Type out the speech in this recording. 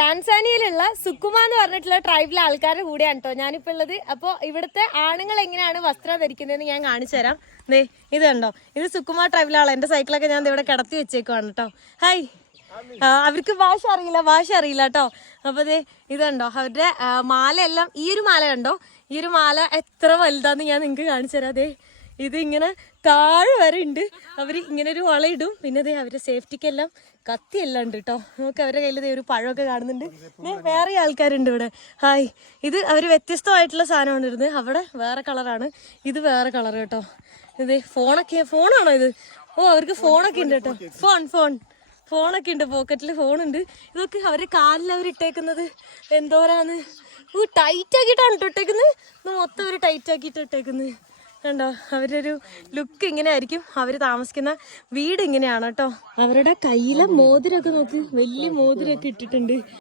ടാൻസാനിയയിലുള്ള സുക്കുമ എന്ന് പറഞ്ഞിട്ടുള്ള ട്രൈബിലെ ആൾക്കാരുടെ കൂടെയാണ് കേട്ടോ ഞാനിപ്പോൾ ഉള്ളത്. അപ്പോൾ ഇവിടുത്തെ ആണുങ്ങൾ എങ്ങനെയാണ് വസ്ത്രം ധരിക്കുന്നതെന്ന് ഞാൻ കാണിച്ചു തരാം. ദേ ഇത് കണ്ടോ, ഇത് സുക്കുമ ട്രൈബിലെ ആളാണ്. എൻ്റെ സൈക്കിളൊക്കെ ഞാൻ ഇവിടെ കിടത്തി വെച്ചേക്കുവാണ് കേട്ടോ. ഹായ്. അവർക്ക് ഭാഷ അറിയില്ല കേട്ടോ. അപ്പോൾ ദേ ഇത് കണ്ടോ, അവരുടെ മാലയെല്ലാം ഈ ഒരു മാല കണ്ടോ, ഈ ഒരു മാല എത്ര വലുതാന്ന് ഞാൻ നിങ്ങൾക്ക് കാണിച്ചു തരാം. അതെ ഇത് ഇങ്ങനെ താഴെ വരെ ഉണ്ട്. അവർ ഇങ്ങനെ ഒരു വളയിടും. പിന്നെ ദേ അവരുടെ സേഫ്റ്റിക്കെല്ലാം കത്തിയെല്ലാം ഉണ്ട് കേട്ടോ. നമുക്ക് അവരുടെ കയ്യിൽ ഒരു പഴമൊക്കെ കാണുന്നുണ്ട്. വേറെ ആൾക്കാരുണ്ട് ഇവിടെ. ഹായ്. ഇത് അവർ വ്യത്യസ്തമായിട്ടുള്ള സാധനമാണ് ഇടുന്നത്. അവിടെ വേറെ കളറാണ്, ഇത് വേറെ കളർ കേട്ടോ. ഇത് ഫോണാണോ ഇത്? ഓ അവർക്ക് ഫോണൊക്കെ ഉണ്ട് കേട്ടോ. ഫോണൊക്കെ ഉണ്ട്, പോക്കറ്റിൽ ഫോണുണ്ട്. ഇതൊക്കെ അവരുടെ കാലിൽ അവർ ഇട്ടേക്കുന്നത് എന്തോരാന്ന്. ടൈറ്റ് ആക്കിയിട്ടാണ് ഇട്ടേക്കുന്നത്. ഇത് മൊത്തം ഒരു ടൈറ്റ് ആക്കിയിട്ട് ഇട്ടേക്കുന്നത് കണ്ടോ. അവരുടെ ഒരു ലുക്ക് ഇങ്ങനെ ആയിരിക്കും. അവർ താമസിക്കുന്ന വീട് ഇങ്ങനെയാണ് കേട്ടോ. അവരുടെ കയ്യിലെ മോതിരമൊക്കെ നോക്ക്, വലിയ മോതിരമൊക്കെ ഇട്ടിട്ടുണ്ട്.